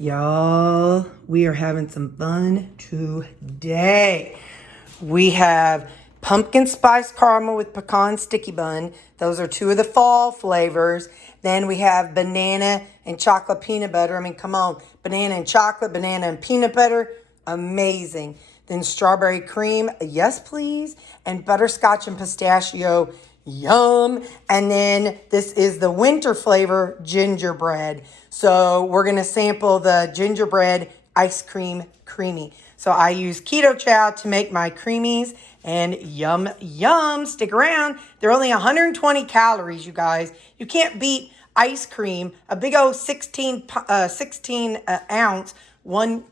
Y'all, we are having some fun today. We have pumpkin spice caramel with pecan sticky bun. Those are two of the fall flavors. Then we have banana and chocolate peanut butter. I mean, come on. Banana and chocolate, banana and peanut butter. Amazing. Then strawberry cream. Yes, please. And butterscotch and pistachio. Yum. And then this is the winter flavor gingerbread. So we're going to sample the gingerbread ice cream creamy. So I use keto chow to make my creamies, and yum, yum. Stick around. They're only 120 calories, you guys. You can't beat ice cream, a big old 16 ounce, was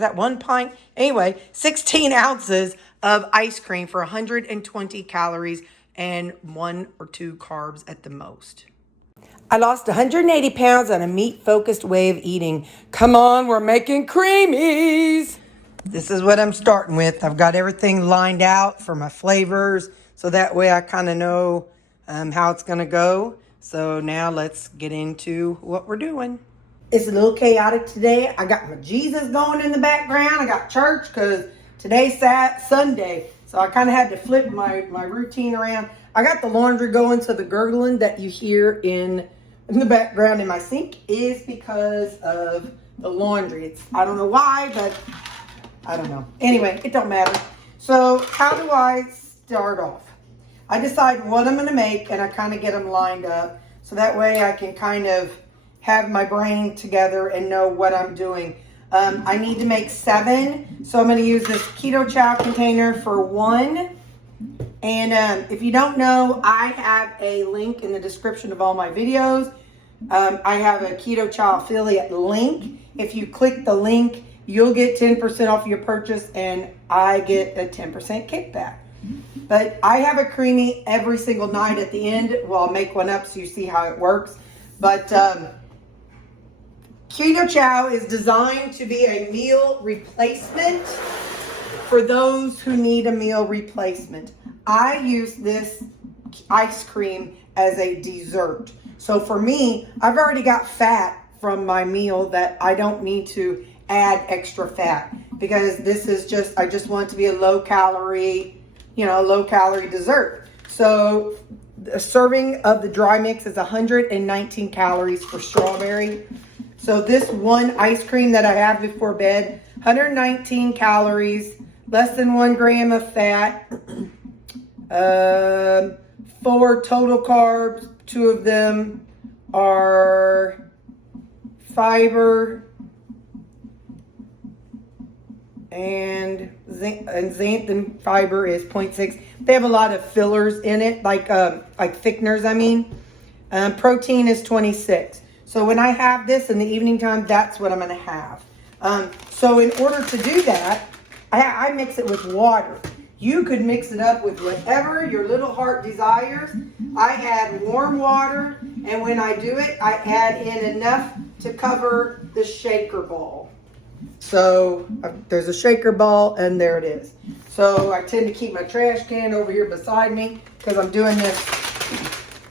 that 1 pint? Anyway, 16 ounces of ice cream for 120 calories and 1 or 2 carbs at the most. I lost 180 pounds on a meat-focused way of eating. Come on, we're making creamies. This is what I'm starting with. I've got everything lined out for my flavors, so that way I kind of know how it's going to go. So now let's get into what we're doing. It's a little chaotic today. I got my Jesus going in the background. I got church because today's Sunday. So I kind of had to flip my routine around. I got the laundry going, so the gurgling that you hear in the background in my sink is because of the laundry. I don't know why, but I don't know. Anyway, it don't matter. So how do I start off? I decide what I'm going to make, and I kind of get them lined up. So that way I can kind of have my brain together and know what I'm doing. I need to make 7. So I'm going to use this keto chow container for 1. And if you don't know, I have a link in the description of all my videos. I have a keto chow affiliate link. If you click the link, you'll get 10% off your purchase, and I get a 10% kickback. But I have a creamy every single night at the end. Well, I'll make one up so you see how it works. But keto chow is designed to be a meal replacement for those who need a meal replacement. I use this ice cream as a dessert. So for me, I've already got fat from my meal that I don't need to add extra fat, because this is just, I just want it to be a low calorie dessert. So a serving of the dry mix is 119 calories for strawberry. So this one ice cream that I have before bed, 119 calories, less than 1 gram of fat, 4 total carbs. 2 of them are fiber, and xanthan fiber is 0.6. They have a lot of fillers in it, like thickeners, I mean. Protein is 26. So when I have this in the evening time, that's what I'm going to have. So in order to do that, I mix it with water. You could mix it up with whatever your little heart desires. I add warm water, and when I do it, I add in enough to cover the shaker ball. So there's a shaker ball, and there it is. So I tend to keep my trash can over here beside me because I'm doing this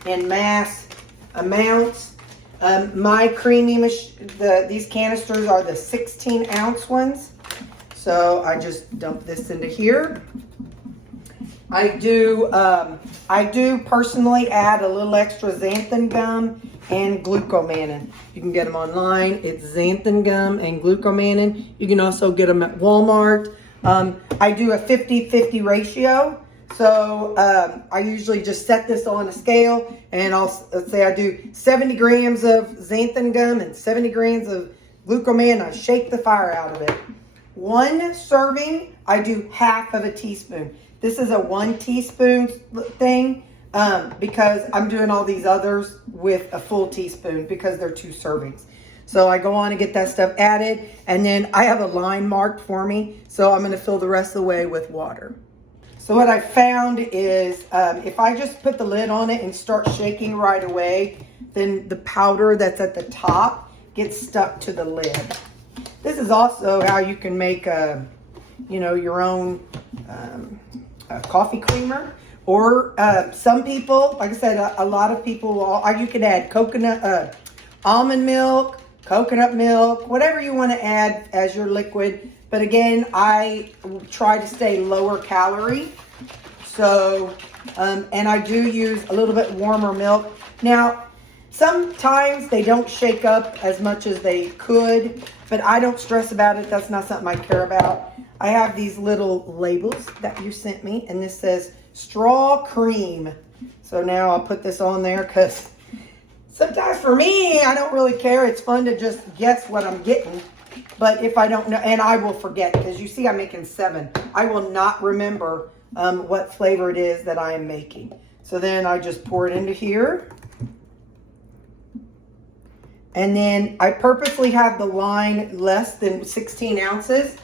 in mass amounts. My creamy, these canisters are the 16 ounce ones. So I just dump this into here. I do personally add a little extra xanthan gum and glucomannan. You can get them online. It's xanthan gum and glucomannan. You can also get them at Walmart. I do a 50-50 ratio. So I usually just set this on a scale, and let's say I do 70 grams of xanthan gum and 70 grams of glucomannan. I shake the fire out of it. 1 serving, I do half of a teaspoon. This is a 1 teaspoon thing because I'm doing all these others with a full teaspoon because they're 2 servings. So I go on and get that stuff added, and then I have a line marked for me, so I'm going to fill the rest of the way with water. So what I found is if I just put the lid on it and start shaking right away, then the powder that's at the top gets stuck to the lid. This is also how you can make your own coffee creamer, or some people, like I said, a lot of people, you could add coconut, almond milk, coconut milk, whatever you want to add as your liquid. But again, I try to stay lower calorie. So, and I do use a little bit warmer milk. Now, sometimes they don't shake up as much as they could, but I don't stress about it. That's not something I care about. I have these little labels that you sent me, and this says straw cream. So now I'll put this on there because sometimes for me, I don't really care. It's fun to just guess what I'm getting. But if I don't know, and I will forget, because you see I'm making 7. I will not remember what flavor it is that I am making. So then I just pour it into here. And then I purposely have the line less than 16 ounces.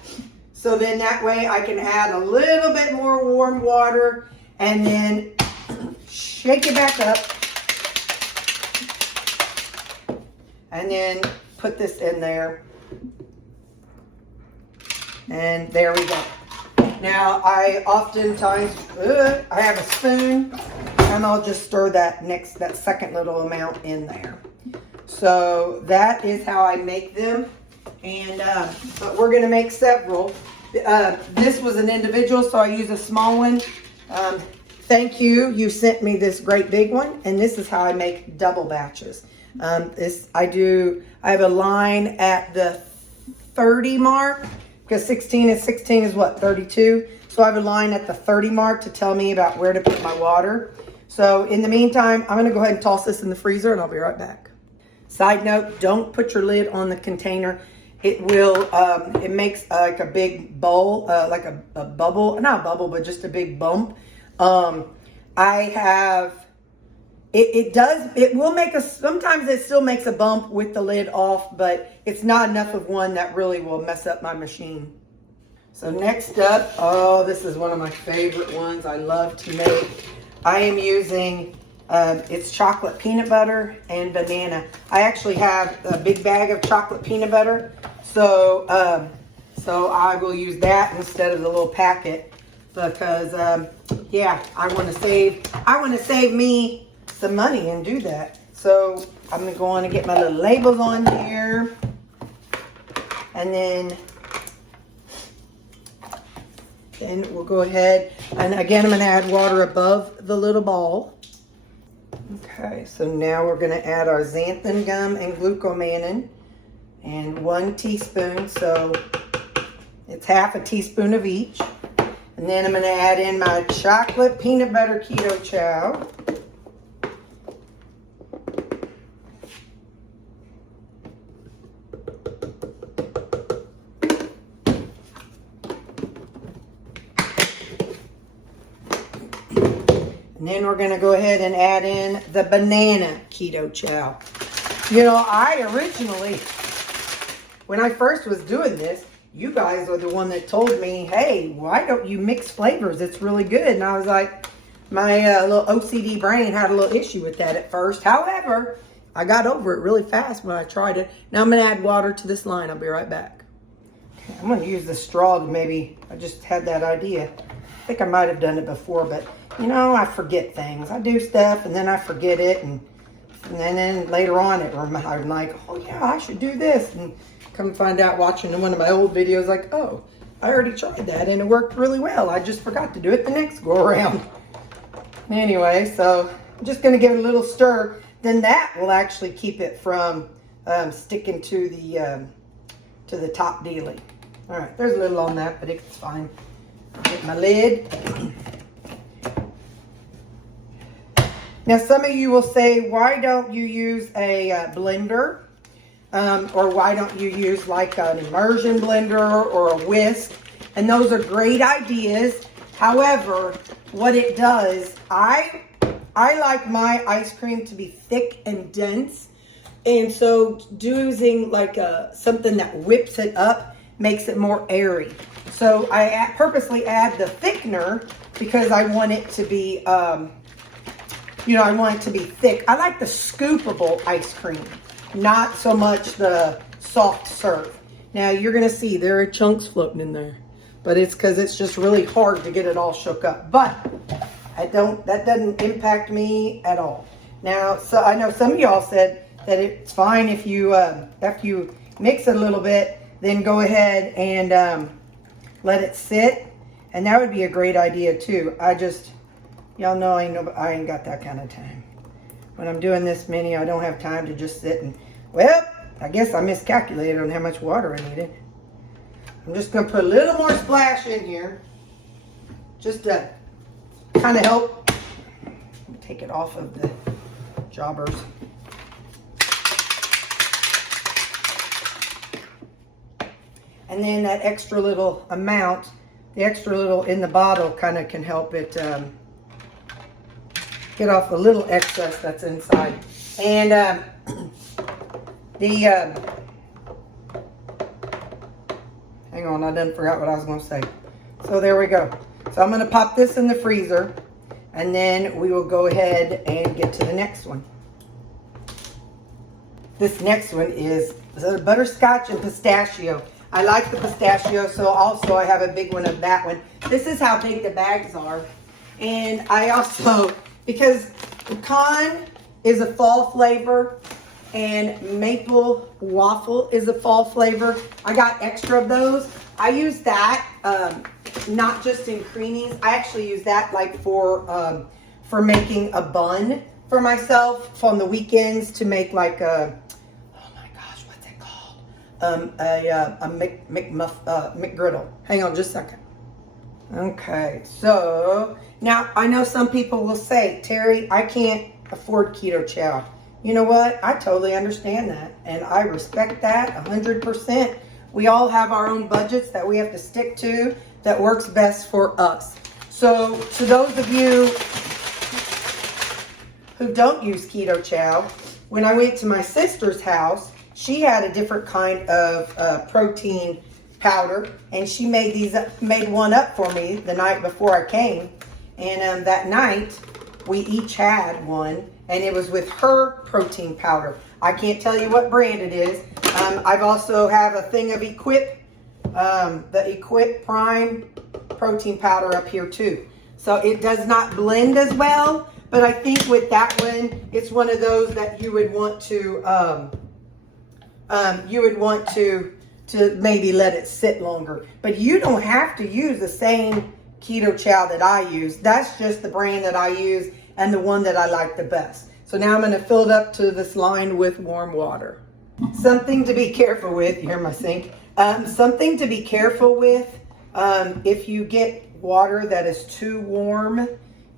So then that way I can add a little bit more warm water and then shake it back up. And then put this in there. And there we go. Now I oftentimes, I have a spoon and I'll just stir that second little amount in there. So that is how I make them. And, but we're gonna make several. This was an individual, so I use a small one. Thank you, you sent me this great big one. And this is how I make double batches. I have a line at the 30 mark, because 16 is what, 32? So I have a line at the 30 mark to tell me about where to put my water. So in the meantime, I'm gonna go ahead and toss this in the freezer and I'll be right back. Side note, don't put your lid on the container. It will, it makes like a big bowl, like a bubble, not a bubble, but just a big bump. It will make sometimes it still makes a bump with the lid off, but it's not enough of one that really will mess up my machine. So next up, oh, this is one of my favorite ones I love to make. I am using, it's chocolate peanut butter and banana. I actually have a big bag of chocolate peanut butter. So I will use that instead of the little packet because, yeah, I want to save me some money and do that. So I'm going to go on and get my little labels on here. And then we'll go ahead. And again, I'm going to add water above the little ball. Okay, so now we're going to add our xanthan gum and glucomannan and 1 teaspoon. So it's half a teaspoon of each. And then I'm going to add in my chocolate peanut butter keto chow. And then we're going to go ahead and add in the banana keto chow. You know, I originally, when I first was doing this, you guys are the one that told me, hey, why don't you mix flavors? It's really good. And I was like, my little OCD brain had a little issue with that at first. However, I got over it really fast when I tried it. Now I'm going to add water to this line. I'll be right back. Okay, I'm going to use the straw to maybe, I just had that idea. I think I might have done it before, but you know, I forget things. I do stuff and then I forget it. And then later on, I'm like, oh yeah, I should do this. And come find out watching one of my old videos, like, oh, I already tried that and it worked really well. I just forgot to do it the next go around. Anyway, so I'm just gonna give it a little stir. Then that will actually keep it from sticking to the top dealie. All right, there's a little on that, but it's fine. Get my lid. Now, some of you will say, why don't you use a blender? Or why don't you use like an immersion blender or a whisk? And those are great ideas. However, what it does, I like my ice cream to be thick and dense. And so using like something that whips it up makes it more airy. So I purposely add the thickener because I want it to be, you know, I want it to be thick. I like the scoopable ice cream, not so much the soft serve. Now you're gonna see there are chunks floating in there, but it's because it's just really hard to get it all shook up. But that doesn't impact me at all. Now, so I know some of y'all said that it's fine if you, after you mix it a little bit, then go ahead and let it sit. And that would be a great idea too. Y'all know I ain't got that kind of time. When I'm doing this many, I don't have time to just sit and, well, I guess I miscalculated on how much water I needed. I'm just going to put a little more splash in here, just to kind of help take it off of the jobbers. And then that extra little amount, the extra little in the bottle kind of can help it get off the little excess that's inside. And hang on, I done forgot what I was going to say. So there we go. So I'm going to pop this in the freezer, and then we will go ahead and get to the next one. This next one is the butterscotch and pistachio. I like the pistachio, so also I have a big one of that one. This is how big the bags are. And I also, because pecan is a fall flavor and maple waffle is a fall flavor, I got extra of those. I use that not just in creamies. I actually use that like for making a bun for myself on the weekends to make like a, oh my gosh, what's it called? A McGriddle. Hang on just a second. Okay, so now I know some people will say, Terry, I can't afford keto chow. You know what? I totally understand that, and I respect that 100%. We all have our own budgets that we have to stick to that works best for us. So to those of you who don't use keto chow, when I went to my sister's house, she had a different kind of protein powder, and she made one up for me the night before I came. And that night we each had one, and it was with her protein powder. I can't tell you what brand it is. I've also have a thing of Equip, the Equip Prime protein powder up here too. So it does not blend as well, but I think with that one, it's one of those that you would want to maybe let it sit longer. But you don't have to use the same keto chow that I use. That's just the brand that I use and the one that I like the best. So now I'm going to fill it up to this line with warm water. Something to be careful with, you hear my sink, something to be careful with, if you get water that is too warm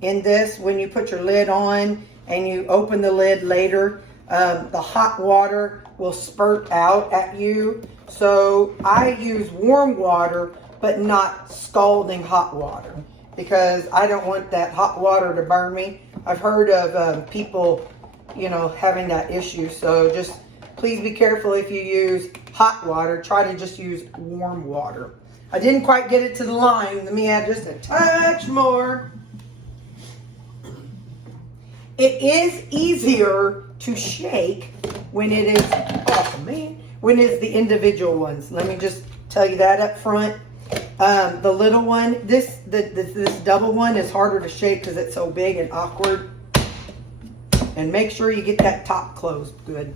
in this, when you put your lid on and you open the lid later, the hot water will spurt out at you. So I use warm water, but not scalding hot water, because I don't want that hot water to burn me. I've heard of people, having that issue. So just please be careful if you use hot water. Try to just use warm water. I didn't quite get it to the line. Let me add just a touch more. It is easier to shake when it is, when it's the individual ones. Let me just tell you that up front. The little one, this double one is harder to shake because it's so big and awkward. And make sure you get that top closed good.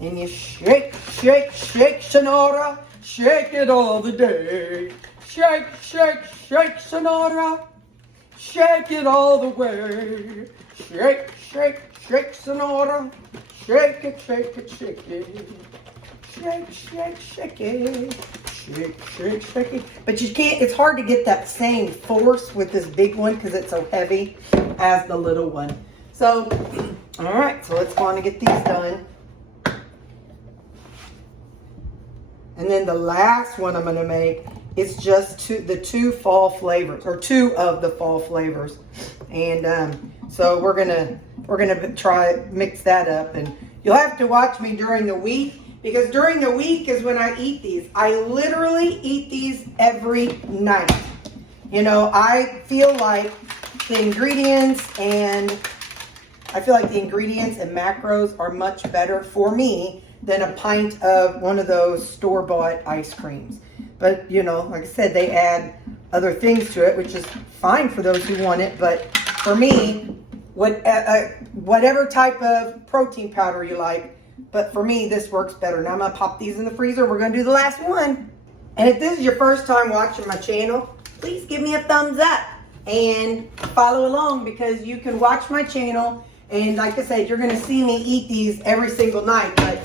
And you shake, shake, shake, Sonora. Shake it all the day. Shake, shake, shake, Sonora. Shake it all the way. Shake, shake, shake, Sonora. Shake it, shake it, shake it. Shake, shake, shake it. Shake, shake, shake it. But you can't, it's hard to get that same force with this big one because it's so heavy as the little one. So, all right, so let's go on and get these done. And then the last one I'm going to make is just the two fall flavors, or two of the fall flavors. And so we're gonna try mix that up. And you'll have to watch me during the week, because during the week is when I eat these. I literally eat these every night. I feel like the ingredients and macros are much better for me than a pint of one of those store-bought ice creams. But, like I said, they add other things to it, which is fine for those who want it. But for me, whatever type of protein powder you like, But for me, this works better. Now I'm gonna pop these in the freezer. We're gonna do the last one. And if this is your first time watching my channel, please give me a thumbs up and follow along, because you can watch my channel. And like I said, you're gonna see me eat these every single night, but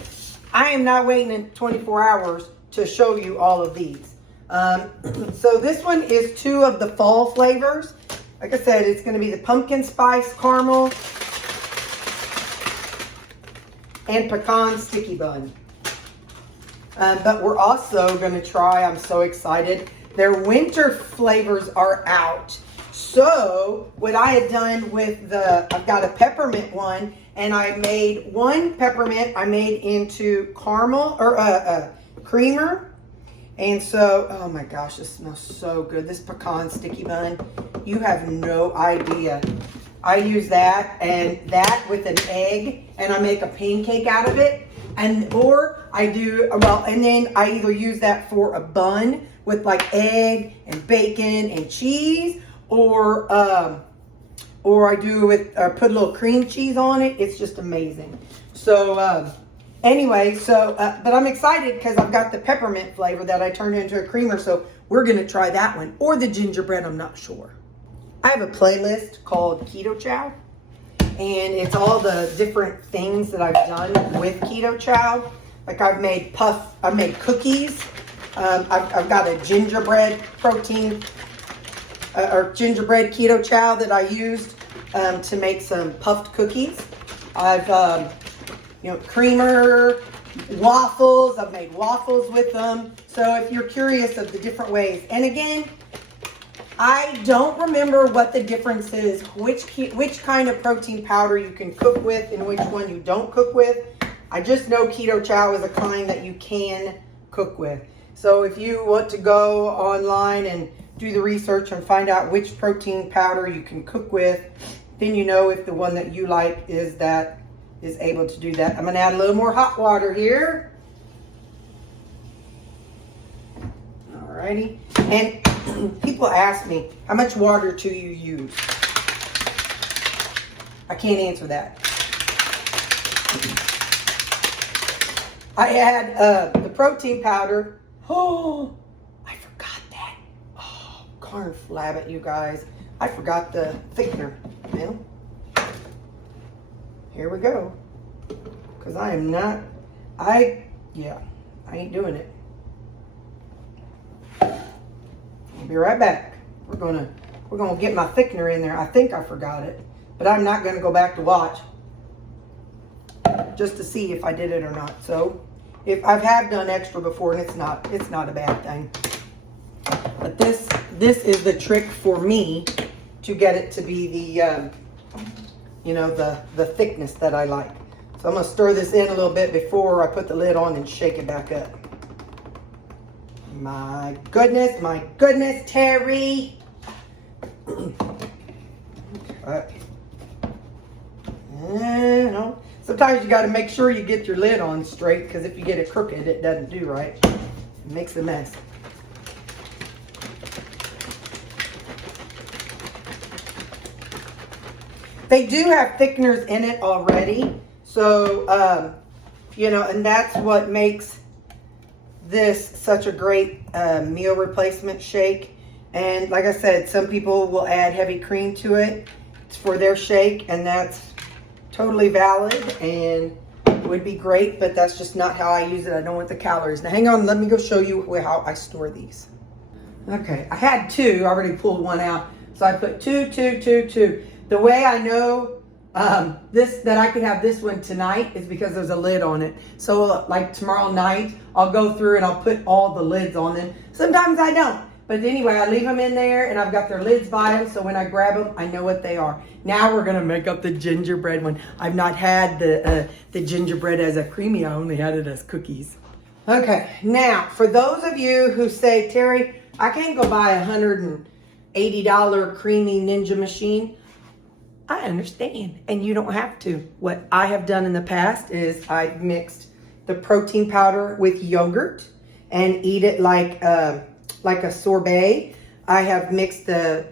I am not waiting in 24 hours to show you all of these. So this one is 2 of the fall flavors. Like I said, it's gonna be the pumpkin spice caramel and pecan sticky bun. But we're also gonna try, I'm so excited, their winter flavors are out. So what I had done with I've got a peppermint one, and I made one peppermint, I made into caramel, or creamer. And so, oh my gosh, this smells so good. This pecan sticky bun, you have no idea. I use that and that with an egg, and I make a pancake out of it. Or I do, well, and then I either use that for a bun with like egg and bacon and cheese, or I do with, put a little cream cheese on it. It's just amazing. So anyway, but I'm excited because I've got the peppermint flavor that I turned into a creamer. So we're gonna try that one, or the gingerbread, I'm not sure. I have a playlist called Keto Chow, and it's all the different things that I've done with Keto Chow. Like I've made cookies. I've got a gingerbread protein, or gingerbread Keto Chow that I used to make some puffed cookies. I've, creamer, waffles. I've made waffles with them. So if you're curious of the different ways, and again, I don't remember what the difference is, which kind of protein powder you can cook with and which one you don't cook with. I just know Keto Chow is a kind that you can cook with. So if you want to go online and do the research and find out which protein powder you can cook with, then you know if the one that you like is able to do that. I'm gonna add a little more hot water here. Alrighty, and people ask me, how much water do you use? I can't answer that. I add the protein powder. Oh, I forgot that. Oh, corn flabbit, you guys. I forgot the thickener. Well, here we go. Because I am not, I ain't doing it. I'll be right back. We're gonna get my thickener in there. I think I forgot it, but I'm not gonna go back to watch just to see if I did it or not. So if I have done extra before, and it's not a bad thing. But this is the trick for me to get it to be the the thickness that I like. So I'm gonna stir this in a little bit before I put the lid on and shake it back up. My goodness, Terri. Okay. Sometimes you got to make sure you get your lid on straight, because if you get it crooked, it doesn't do right. It makes a mess. They do have thickeners in it already. So, and that's what makes this such a great meal replacement shake. And like I said, some people will add heavy cream to it for their shake, and that's totally valid and would be great, but that's just not how I use it. I don't want the calories. Now hang on, let me go show you how I store these. Okay, I had 2, I already pulled one out. So I put 2. The way I know that I could have this one tonight is because there's a lid on it. So like tomorrow night, I'll go through and I'll put all the lids on them. Sometimes I don't. But anyway, I leave them in there, and I've got their lids by them, so when I grab them, I know what they are. Now we're gonna make up the gingerbread one. I've not had the gingerbread as a creamy, I only had it as cookies. Okay, now, for those of you who say, Terri, I can't go buy a $180 CREAMI Ninja machine, I understand, and you don't have to. What I have done in the past is I've mixed the protein powder with yogurt and eat it like a sorbet. I have mixed the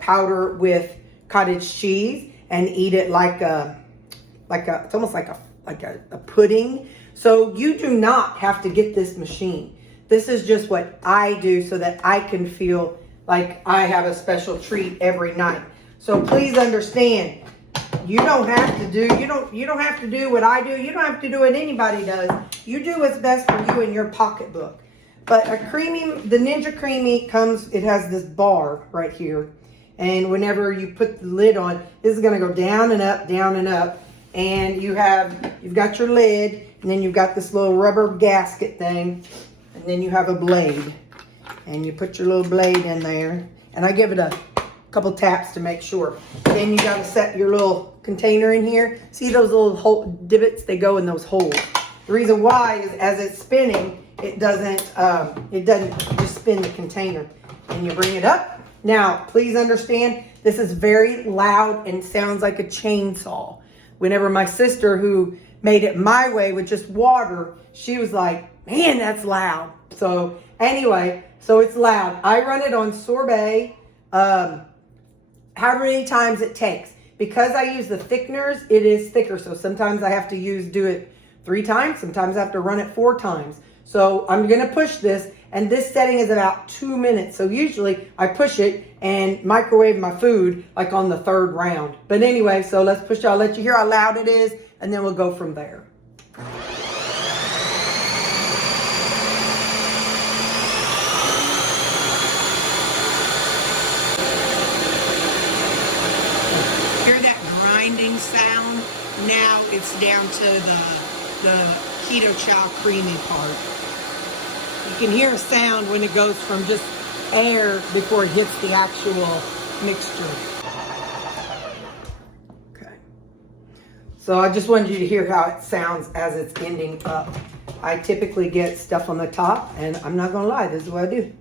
powder with cottage cheese and eat it it's almost like a a pudding. So you do not have to get this machine. This is just what I do so that I can feel like I have a special treat every night. So please understand, you don't have to do, you don't have to do what I do. You don't have to do what anybody does. You do what's best for you in your pocketbook. But a CREAMI, the Ninja CREAMI comes, it has this bar right here. And whenever you put the lid on, this is gonna go down and up, down and up. And you've got your lid, and then you've got this little rubber gasket thing, and then you have a blade. And you put your little blade in there. And I give it a couple taps to make sure. Then you gotta set your little container in here. See those little divots? They go in those holes. The reason why is as it's spinning, it doesn't just spin the container. And you bring it up. Now, please understand, this is very loud and sounds like a chainsaw. Whenever my sister, who made it my way with just water, she was like, man, that's loud. So anyway, so it's loud. I run it on sorbet, however many times it takes. Because I use the thickeners, it is thicker. So sometimes I have to do it 3 times. Sometimes I have to run it 4 times. So I'm gonna push this, and this setting is about 2 minutes. So usually I push it and microwave my food like on the 3rd round. But anyway, so let's push it. I'll let you hear how loud it is, and then we'll go from there. Hear that grinding sound? Now it's down to the keto chow creamy part. You can hear a sound when it goes from just air before it hits the actual mixture. Okay. So I just wanted you to hear how it sounds as it's ending up. I typically get stuff on the top, and I'm not gonna lie, this is what I do.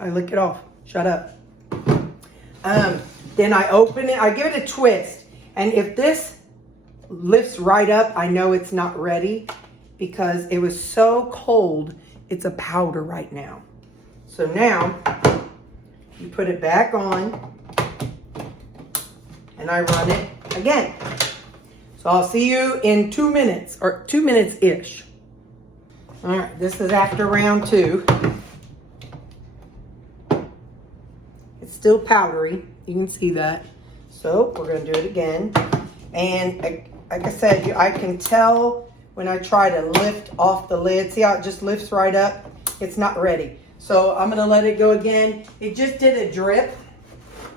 I lick it off. Shut up. Then I open it, I give it a twist. And if this lifts right up, I know it's not ready because it was so cold, it's a powder right now. So now, you put it back on, and I run it again. So I'll see you in 2 minutes, or 2 minutes-ish. All right, this is after round 2. It's still powdery, you can see that. So we're gonna do it again. And like I said, I can tell when I try to lift off the lid. See how it just lifts right up? It's not ready. So I'm gonna let it go again. It just did a drip.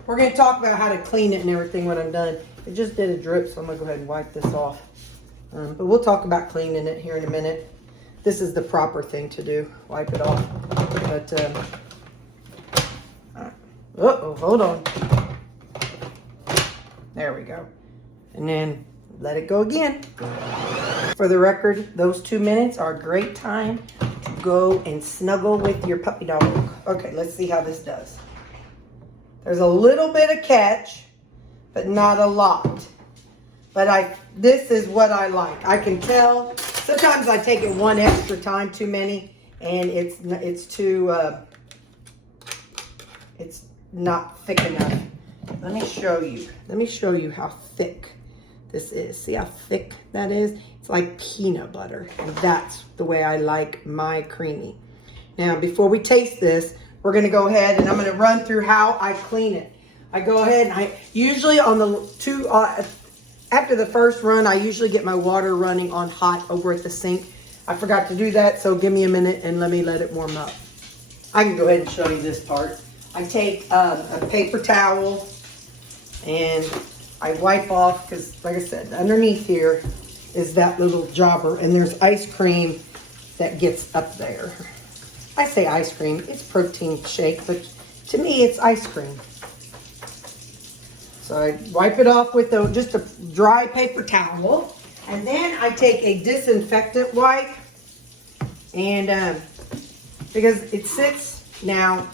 We're gonna talk about how to clean it and everything when I'm done. It just did a drip, so I'm gonna go ahead and wipe this off. But we'll talk about cleaning it here in a minute. This is the proper thing to do, wipe it off. But, uh-oh, hold on. There we go. And then let it go again. For the record, those 2 minutes are a great time to go and snuggle with your puppy dog. Okay, let's see how this does. There's a little bit of catch, but not a lot. But this is what I like. I can tell. Sometimes I take it 1 extra time, too many, and it's too, it's not thick enough. Let me show you. Let me show you how thick this is. See how thick that is? It's like peanut butter, and that's the way I like my CREAMI. Now, before we taste this, we're gonna go ahead and I'm gonna run through how I clean it. I go ahead and I usually on the after the first run, I usually get my water running on hot over at the sink. I forgot to do that, so give me a minute and let it warm up. I can go ahead and show you this part. I take a paper towel and I wipe off, because like I said, underneath here is that little jobber, and there's ice cream that gets up there. I say ice cream, it's protein shake, but to me it's ice cream. So I wipe it off with just a dry paper towel, and then I take a disinfectant wipe, and because it sits now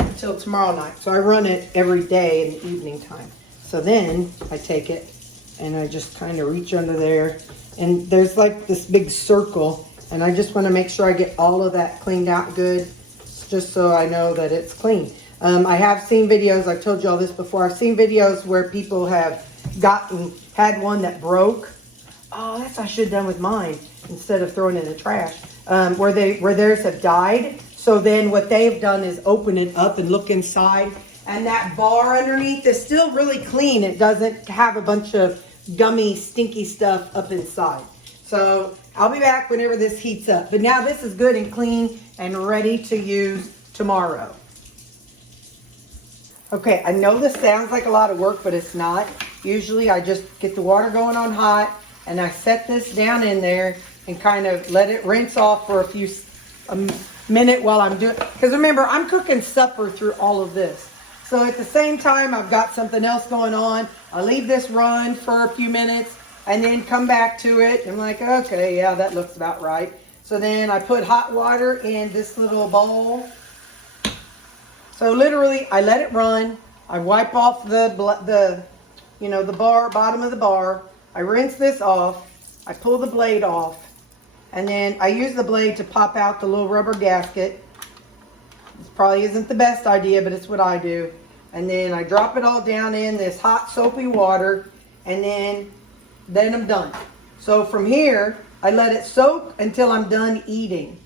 until tomorrow night, so I run it every day in the evening time. So then I take it and I just kind of reach under there, and there's like this big circle, and I just want to make sure I get all of that cleaned out good, just so I know that it's clean. I have seen videos, I've told you all this before, I've seen videos where people have had one that broke. Oh, that's what I should have done with mine instead of throwing it in the trash. Where theirs have died. So then what they've done is open it up and look inside. And that bar underneath is still really clean. It doesn't have a bunch of gummy, stinky stuff up inside. So I'll be back whenever this heats up. But now this is good and clean and ready to use tomorrow. Okay, I know this sounds like a lot of work, but it's not. Usually I just get the water going on hot and I set this down in there and kind of let it rinse off for a minute while I'm doing, because remember, I'm cooking supper through all of this. So at the same time, I've got something else going on. I leave this run for a few minutes and then come back to it. I'm like, okay, yeah, that looks about right. So then I put hot water in this little bowl. So literally, I let it run. I wipe off the bottom of the bar. I rinse this off. I pull the blade off. And then I use the blade to pop out the little rubber gasket. This probably isn't the best idea, but it's what I do. And then I drop it all down in this hot soapy water, and then I'm done. So from here, I let it soak until I'm done eating.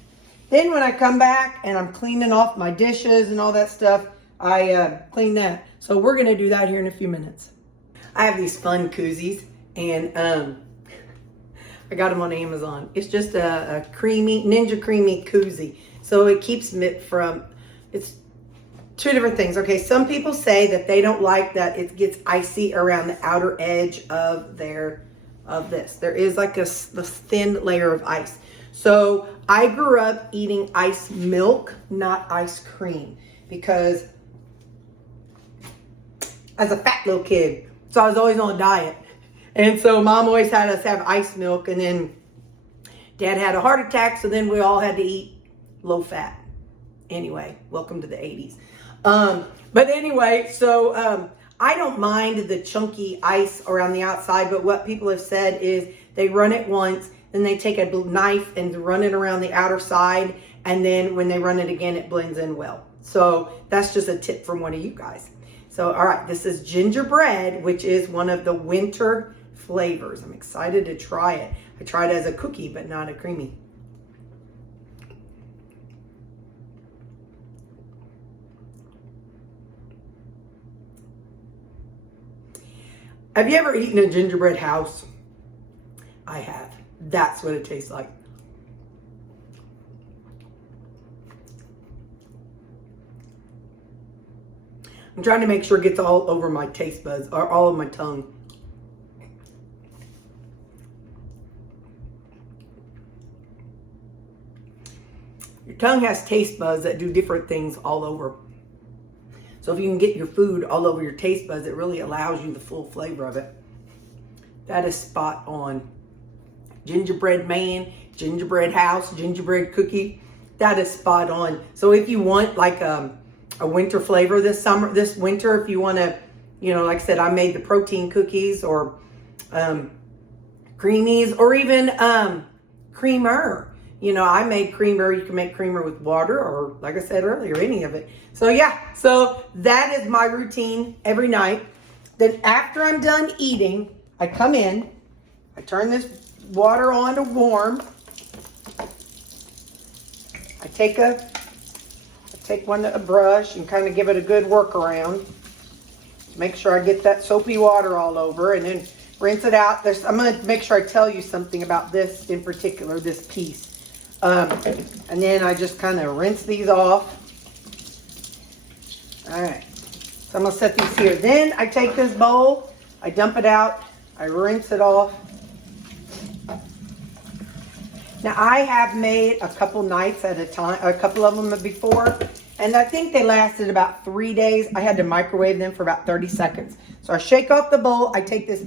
Then when I come back and I'm cleaning off my dishes and all that stuff, I clean that. So we're gonna do that here in a few minutes. I have these fun koozies, and I got them on Amazon. It's just a Ninja Creamy koozie. So it keeps it from, it's two different things. Okay, some people say that they don't like that it gets icy around the outer edge of this. There is like this thin layer of ice. So I grew up eating ice milk, not ice cream, because as a fat little kid, so I was always on a diet. And so mom always had us have ice milk, and then dad had a heart attack, so then we all had to eat low fat. Anyway, welcome to the 80s. But anyway, so I don't mind the chunky ice around the outside, but what people have said is they run it once, then they take a knife and run it around the outer side, and then when they run it again, it blends in well. So that's just a tip from one of you guys. So, all right, this is gingerbread, which is one of the winter flavors. I'm excited to try it. I tried it as a cookie, but not a creamy. Have you ever eaten a gingerbread house? I have. That's what it tastes like. I'm trying to make sure it gets all over my taste buds, or all of my tongue. Your tongue has taste buds that do different things all over. So if you can get your food all over your taste buds, it really allows you the full flavor of it. That is spot on. Gingerbread man, gingerbread house, gingerbread cookie. That is spot on. So if you want like a winter flavor this winter, if you want to, like I said, I made the protein cookies or creamies, or even creamer. I made creamer. You can make creamer with water, or like I said earlier, any of it. So yeah, so that is my routine every night. Then after I'm done eating, I come in, I turn this water on to warm. I take a brush and kind of give it a good work around. Make sure I get that soapy water all over, and then rinse it out. I'm going to make sure I tell you something about this in particular, this piece. And then I just kind of rinse these off. All right. So I'm going to set these here. Then I take this bowl, I dump it out, I rinse it off. Now I have made a couple nights at a time, a couple of them before, and I think they lasted about 3 days. I had to microwave them for about 30 seconds. So I shake off the bowl, I take this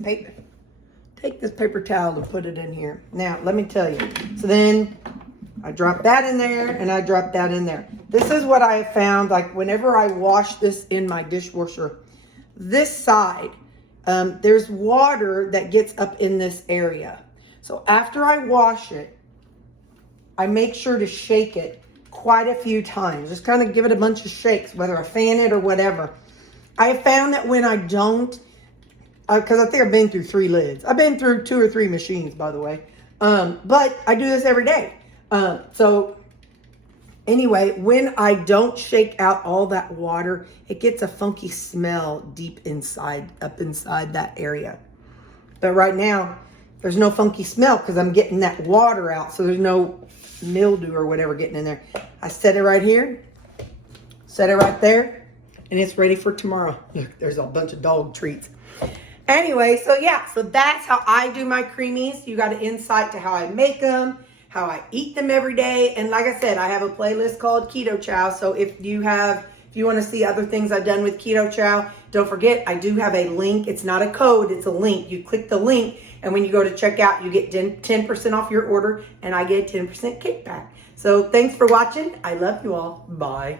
paper towel and put it in here. Now, let me tell you. So then I drop that in there, and I drop that in there. This is what I have found, like whenever I wash this in my dishwasher, this side, there's water that gets up in this area. So after I wash it, I make sure to shake it quite a few times. Just kind of give it a bunch of shakes, whether I fan it or whatever. I have found that when I don't, because I think I've been through 3 lids. I've been through 2 or 3 machines, by the way. But I do this every day. So anyway, when I don't shake out all that water, it gets a funky smell deep inside, up inside that area. But right now, there's no funky smell because I'm getting that water out. So there's no mildew or whatever getting in there. I set it right here, set it right there, and it's ready for tomorrow. Look, there's a bunch of dog treats. Anyway, so yeah, so that's how I do my creamies. You got an insight to how I make them, how I eat them every day. And like I said, I have a playlist called Keto Chow. So if you want to see other things I've done with Keto Chow, don't forget, I do have a link. It's not a code, it's a link. You click the link, and when you go to checkout, you get 10% off your order, and I get 10% kickback. So thanks for watching. I love you all. Bye.